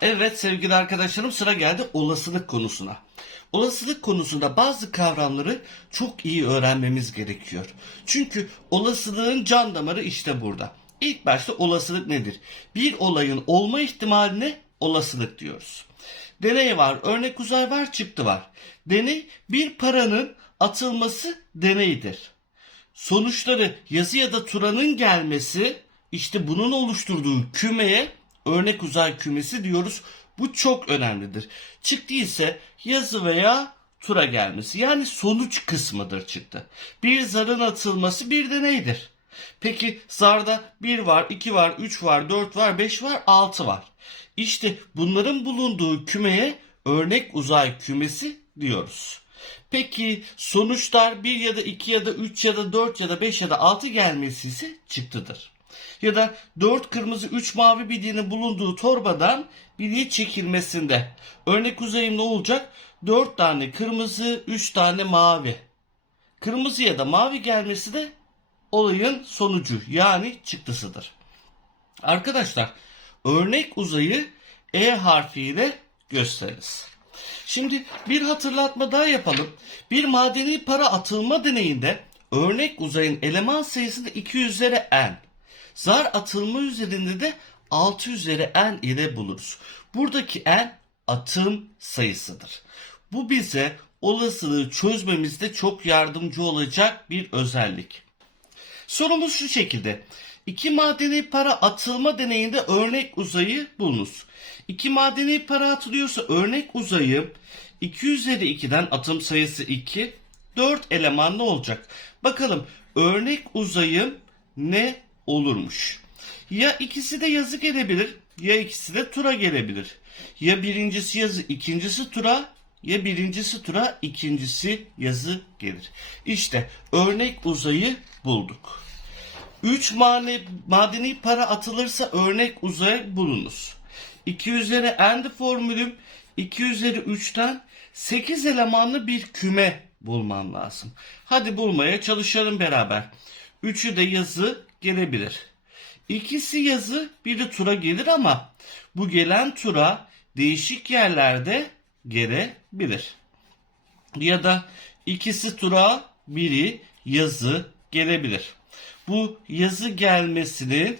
Evet sevgili arkadaşlarım sıra geldi olasılık konusuna. Olasılık konusunda bazı kavramları çok iyi öğrenmemiz gerekiyor. Çünkü olasılığın can damarı işte burada. İlk başta olasılık nedir? Bir olayın olma ihtimaline olasılık diyoruz. Deney var, örnek uzay var, çıktı var. Deney bir paranın atılması deneydir. Sonuçları yazı ya da turanın gelmesi işte bunun oluşturduğu kümeye örnek uzay kümesi diyoruz. Bu çok önemlidir. Çıktı ise yazı veya tura gelmesi yani sonuç kısmıdır çıktı. Bir zarın atılması bir deneydir. Peki zarda 1 var, 2 var, 3 var, 4 var, 5 var, 6 var. İşte bunların bulunduğu kümeye örnek uzay kümesi diyoruz. Peki sonuçlar 1 ya da 2 ya da 3 ya da 4 ya da 5 ya da 6 gelmesi ise çıktıdır. Ya da 4 kırmızı 3 mavi bilyinin bulunduğu torbadan bilye çekilmesinde. Örnek uzayım ne olacak? 4 tane kırmızı 3 tane mavi. Kırmızı ya da mavi gelmesi de olayın sonucu yani çıktısıdır. Arkadaşlar örnek uzayı E harfiyle gösteririz. Şimdi bir hatırlatma daha yapalım. Bir madeni para atılma deneyinde örnek uzayın eleman sayısını 2 üzeri n. Zar atılma üzerinde de 6 üzeri n ile buluruz. Buradaki n atım sayısıdır. Bu bize olasılığı çözmemizde çok yardımcı olacak bir özellik. Sorumuz şu şekilde. İki madeni para atılma deneyinde örnek uzayı bulunuz. İki madeni para atılıyorsa örnek uzayı 2 üzeri 2'den atım sayısı 2, 4 elemanlı olacak. Bakalım örnek uzayın ne olurmuş? Ya ikisi de yazı gelebilir ya ikisi de tura gelebilir. Ya birincisi yazı ikincisi tura ya birincisi tura ikincisi yazı gelir. İşte örnek uzayı bulduk. 3 mane, madeni para atılırsa örnek uzay bulunuz. 2 üzeri n formülüm 2 üzeri 3'ten 8 elemanlı bir küme bulmam lazım. Hadi bulmaya çalışalım beraber. Üçü de yazı gelebilir. İkisi yazı biri tura gelir ama bu gelen tura değişik yerlerde gelebilir. Ya da ikisi tura biri yazı gelebilir. Bu yazı gelmesinin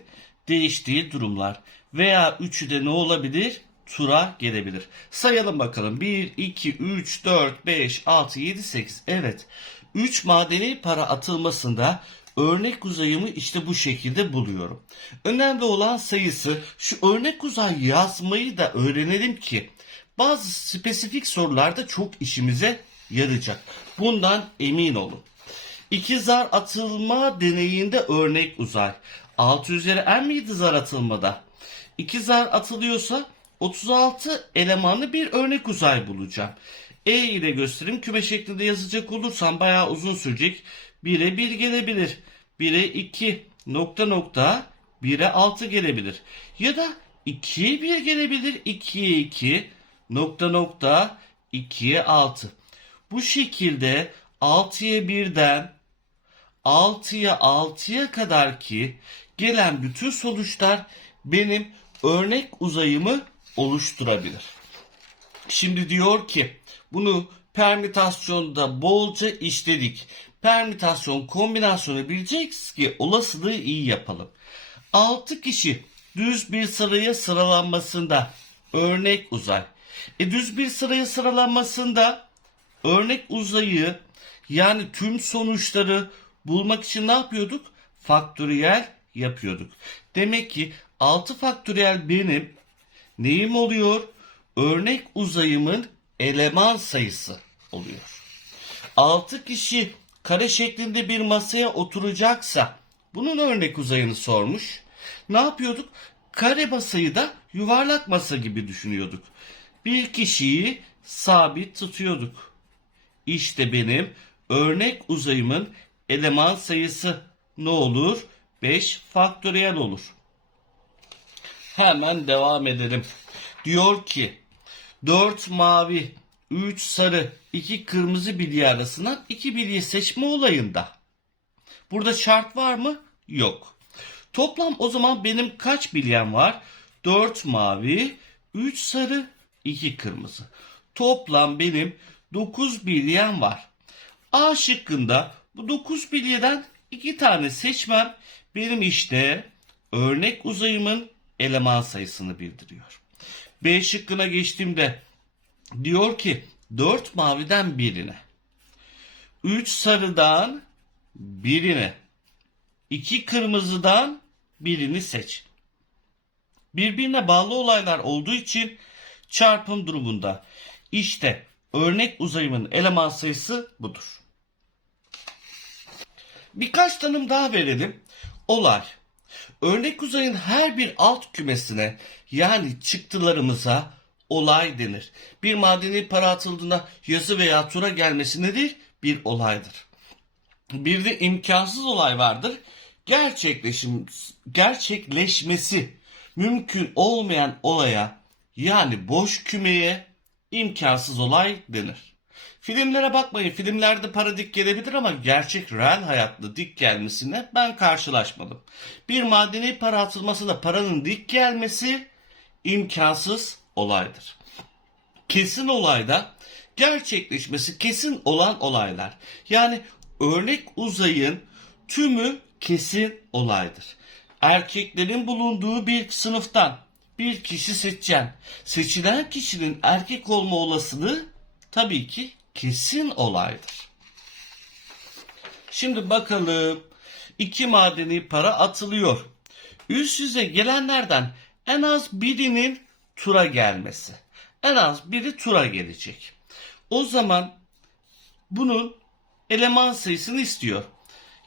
değiştiği durumlar. Veya üçü de ne olabilir? Tura gelebilir. Sayalım bakalım. 1, 2, 3, 4, 5, 6, 7, 8. Evet. 3 madeni para atılmasında örnek uzayımı işte bu şekilde buluyorum. Önemli olan sayısı şu örnek uzay yazmayı da öğrenelim ki bazı spesifik sorularda çok işimize yarayacak. Bundan emin olun. İki zar atılma deneyinde örnek uzay. 6 üzeri n miydi zar atılmada? İki zar atılıyorsa 36 elemanlı bir örnek uzay bulacağım. E ile göstereyim. Küme şeklinde yazacak olursam bayağı uzun sürecek. 1'e 1 gelebilir. 1'e 2 nokta nokta 1'e 6 gelebilir. Ya da 2'ye 1 gelebilir. 2'ye 2 nokta nokta 2'ye 6. Bu şekilde 6'ya 1'den 6'ya 6'ya kadar ki gelen bütün sonuçlar benim örnek uzayımı oluşturabilir. Şimdi diyor ki bunu permütasyonda bolca işledik. Permütasyon kombinasyonu bileceğiz ki olasılığı iyi yapalım. 6 kişi düz bir sıraya sıralanmasında örnek uzay. E düz bir sıraya sıralanmasında örnek uzayı yani tüm sonuçları bulmak için ne yapıyorduk? Faktöriyel yapıyorduk. Demek ki 6 faktöriyel benim neyim oluyor? Örnek uzayımın eleman sayısı oluyor. 6 kişi kare şeklinde bir masaya oturacaksa bunun örnek uzayını sormuş. Ne yapıyorduk? Kare masayı da yuvarlak masa gibi düşünüyorduk. Bir kişiyi sabit tutuyorduk. İşte benim örnek uzayımın eleman sayısı ne olur? 5 faktöriyel olur. Hemen devam edelim. Diyor ki 4 mavi, 3 sarı, 2 kırmızı bilye arasından 2 bilye seçme olayında. Burada şart var mı? Yok. Toplam o zaman benim kaç bilyem var? 4 mavi, 3 sarı, 2 kırmızı. Toplam benim 9 bilyem var. A şıkkında bu 9 bilyeden 2 tane seçmem benim işte örnek uzayımın eleman sayısını bildiriyor. B şıkkına geçtiğimde diyor ki 4 maviden birine, 3 sarıdan birine, 2 kırmızıdan birini seç. Birbirine bağlı olaylar olduğu için çarpım durumunda işte örnek uzayımın eleman sayısı budur. Birkaç tanım daha verelim. Olay. Örnek uzayın her bir alt kümesine yani çıktılarımıza olay denir. Bir madeni para atıldığında yazı veya tura gelmesi nedir? Bir olaydır. Bir de imkansız olay vardır. Gerçekleşim, gerçekleşmesi mümkün olmayan olaya yani boş kümeye imkansız olay denir. Filmlere bakmayın. Filmlerde para dik gelebilir ama gerçek real hayatta dik gelmesine ben karşılaşmadım. Bir madeni para atılmasında paranın dik gelmesi imkansız olaydır. Kesin olayda gerçekleşmesi kesin olan olaylar. Yani örnek uzayın tümü kesin olaydır. Erkeklerin bulunduğu bir sınıftan bir kişi seçeceksin. Seçilen kişinin erkek olma olasılığı tabii ki kesin olaydır. Şimdi bakalım. iki madeni para atılıyor. Üst yüze gelenlerden en az birinin tura gelmesi. En az biri tura gelecek. O zaman bunun eleman sayısını istiyor.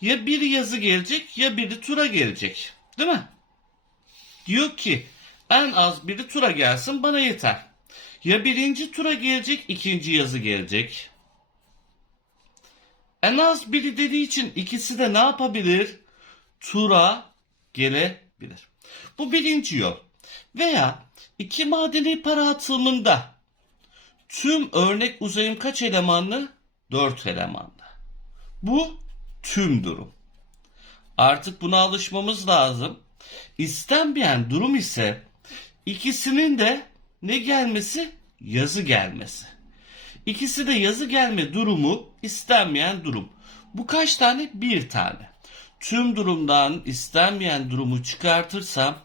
Ya biri yazı gelecek ya biri tura gelecek. Değil mi? Diyor ki en az biri tura gelsin bana yeter. Ya birinci tura gelecek ikinci yazı gelecek. En az biri dediği için ikisi de ne yapabilir? Tura gelebilir. Bu birinci yol. Veya iki madeni para atılımında tüm örnek uzayım kaç elemanlı? Dört elemanlı. Bu tüm durum. Artık buna alışmamız lazım. İstenmeyen durum ise ikisinin de ne gelmesi? Yazı gelmesi. İkisi de yazı gelme durumu istenmeyen durum. Bu kaç tane? Bir tane. Tüm durumdan istenmeyen durumu çıkartırsam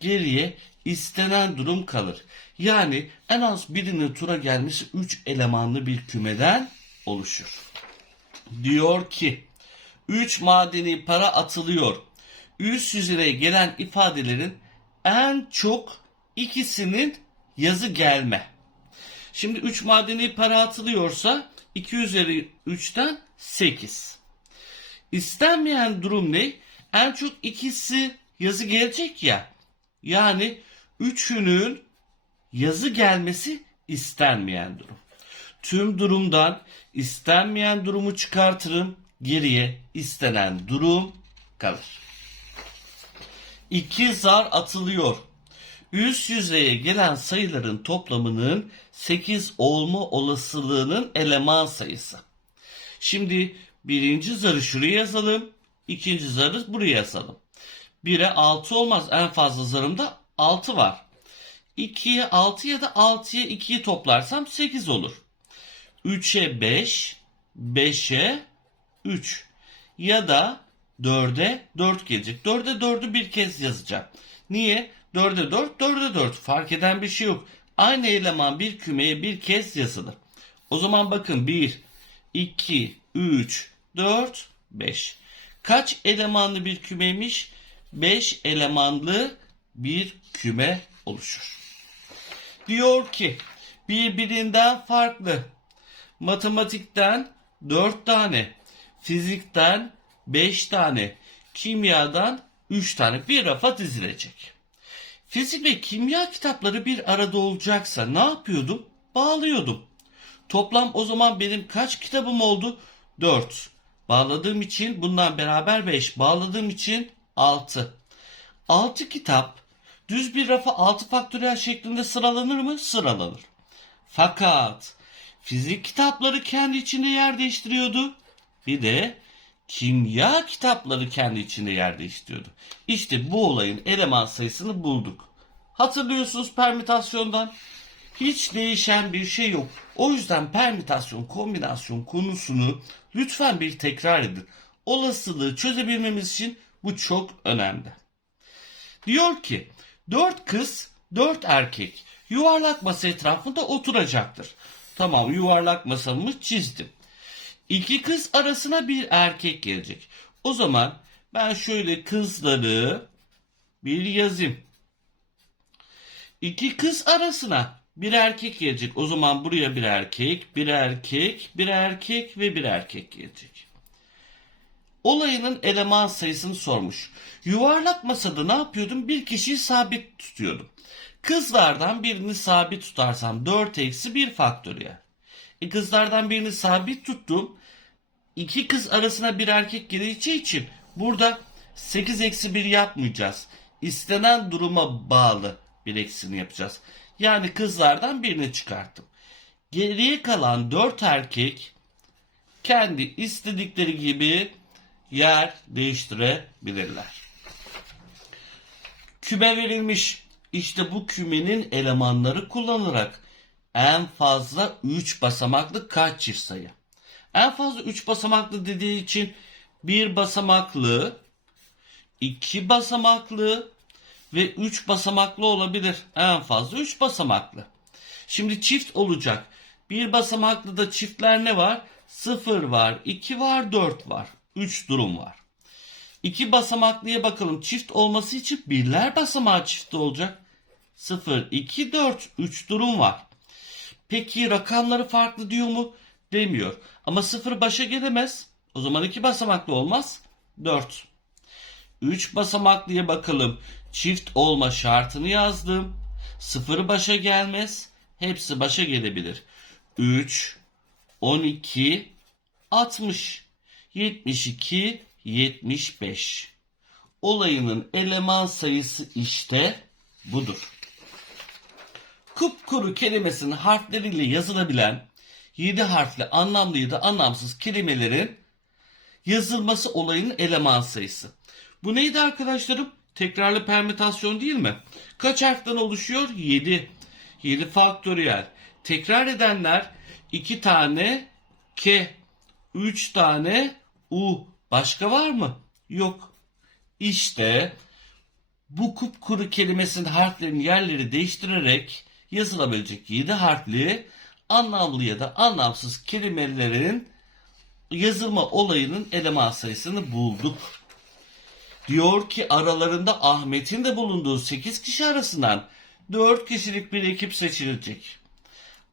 geriye istenen durum kalır. Yani en az birinin tura gelmesi 3 elemanlı bir kümeden oluşur. Diyor ki 3 madeni para atılıyor. Üst yüzeye gelen ifadelerin en çok ikisinin yazı gelme. Şimdi 3 madeni para atılıyorsa 2 üzeri 3'ten 8. İstenmeyen durum ne? En çok ikisi yazı gelecek ya. Yani üçünün yazı gelmesi istenmeyen durum. Tüm durumdan istenmeyen durumu çıkartırım. Geriye istenen durum kalır. İki zar atılıyor. Üst yüzeye gelen sayıların toplamının 8 olma olasılığının eleman sayısı. Şimdi birinci zarı şuraya yazalım. ikinci zarı buraya yazalım. 1'e 6 olmaz. En fazla zarımda 6 var. 2'ye 6 ya da 6'ya 2'yi toplarsam 8 olur. 3'e 5, 5'e 3 ya da 4'e 4 gelecek. 4'e 4'ü bir kez yazacağım. Niye? 4'e 4, 4'e 4. Fark eden bir şey yok. Aynı eleman bir kümeye bir kez yazılır. O zaman bakın 1, 2, 3, 4, 5. Kaç elemanlı bir kümeymiş? 5 elemanlı bir küme oluşur. Diyor ki birbirinden farklı matematikten 4 tane, fizikten 5 tane, kimyadan 3 tane bir rafa dizilecek. Fizik ve kimya kitapları bir arada olacaksa ne yapıyordum? Bağlıyordum. Toplam o zaman benim kaç kitabım oldu? 4. Bağladığım için bundan beraber 5. Bağladığım için 6. 6 kitap düz bir rafa 6 faktöriyel şeklinde sıralanır mı? Sıralanır. Fakat fizik kitapları kendi içinde yer değiştiriyordu. Bir de kimya kitapları kendi içinde yer değiştiriyordu. İşte bu olayın eleman sayısını bulduk. Hatırlıyorsunuz permütasyondan. Hiç değişen bir şey yok. O yüzden permütasyon, kombinasyon konusunu lütfen bir tekrar edin. Olasılığı çözebilmemiz için bu çok önemli. Diyor ki dört kız, dört erkek yuvarlak masa etrafında oturacaktır. Tamam yuvarlak masamı çizdim. İki kız arasına bir erkek gelecek. O zaman ben şöyle kızları bir yazayım. İki kız arasına bir erkek gelecek. O zaman buraya bir erkek, bir erkek, bir erkek ve bir erkek gelecek. Olayının eleman sayısını sormuş. Yuvarlak masada ne yapıyordum? Bir kişiyi sabit tutuyordum. Kızlardan birini sabit tutarsam 4 eksi 1 faktöriyel. E kızlardan birini sabit tuttum. İki kız arasına bir erkek geleceği için burada 8 eksi 1 yapmayacağız. İstenen duruma bağlı bir eksini yapacağız. Yani kızlardan birini çıkarttım. Geriye kalan 4 erkek kendi istedikleri gibi yer değiştirebilirler. Küme verilmiş. İşte bu kümenin elemanları kullanılarak en fazla 3 basamaklı kaç çift sayı? En fazla 3 basamaklı dediği için bir basamaklı, iki basamaklı ve 3 basamaklı olabilir. En fazla 3 basamaklı. Şimdi çift olacak. Bir basamaklı da çiftler ne var? 0 var, 2 var, 4 var. 3 durum var. İki basamaklıya bakalım. Çift olması için birler basamağı çift olacak. 0, 2, 4, 3 durum var. Peki rakamları farklı diyor mu? Demiyor. Ama 0 başa gelemez. O zaman iki basamaklı olmaz. 4. 3 basamaklıya bakalım. Çift olma şartını yazdım. 0 başa gelmez. Hepsi başa gelebilir. 3, 12, 60, 72, 75. Olayının eleman sayısı işte budur. Kupkuru kelimesinin harfleriyle yazılabilen 7 harfli anlamlı ya da anlamsız kelimelerin yazılması olayının eleman sayısı. Bu neydi arkadaşlarım? Tekrarlı permütasyon değil mi? Kaç harften oluşuyor? 7. 7 faktöriyel. Tekrar edenler 2 tane K, 3 tane U. Başka var mı? Yok. İşte bu kupkuru kelimesinin harflerin yerleri değiştirerek yazılabilecek 7 harfli anlamlı ya da anlamsız kelimelerin yazılma olayının eleman sayısını bulduk. Diyor ki aralarında Ahmet'in de bulunduğu 8 kişi arasından 4 kişilik bir ekip seçilecek.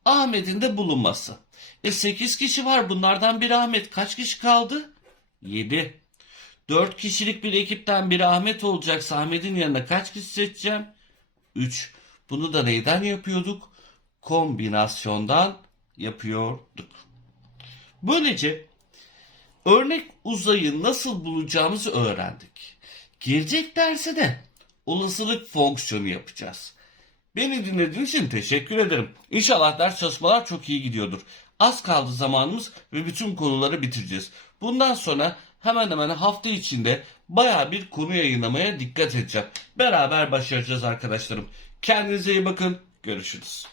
Ahmet'in de bulunması. E 8 kişi var bunlardan biri Ahmet. Kaç kişi kaldı? 7. 4 kişilik bir ekipten biri Ahmet olacaksa Ahmet'in yanına kaç kişi seçeceğim? 3. Bunu da neyden yapıyorduk? Kombinasyondan yapıyorduk. Böylece örnek uzayı nasıl bulacağımızı öğrendik. Gelecek derse de olasılık fonksiyonu yapacağız. Beni dinlediğiniz için teşekkür ederim. İnşallah ders çalışmalar çok iyi gidiyordur. Az kaldı zamanımız ve bütün konuları bitireceğiz. Bundan sonra hemen hemen hafta içinde baya bir konu yayınlamaya dikkat edeceğim. Beraber başaracağız arkadaşlarım. Kendinize iyi bakın. Görüşürüz.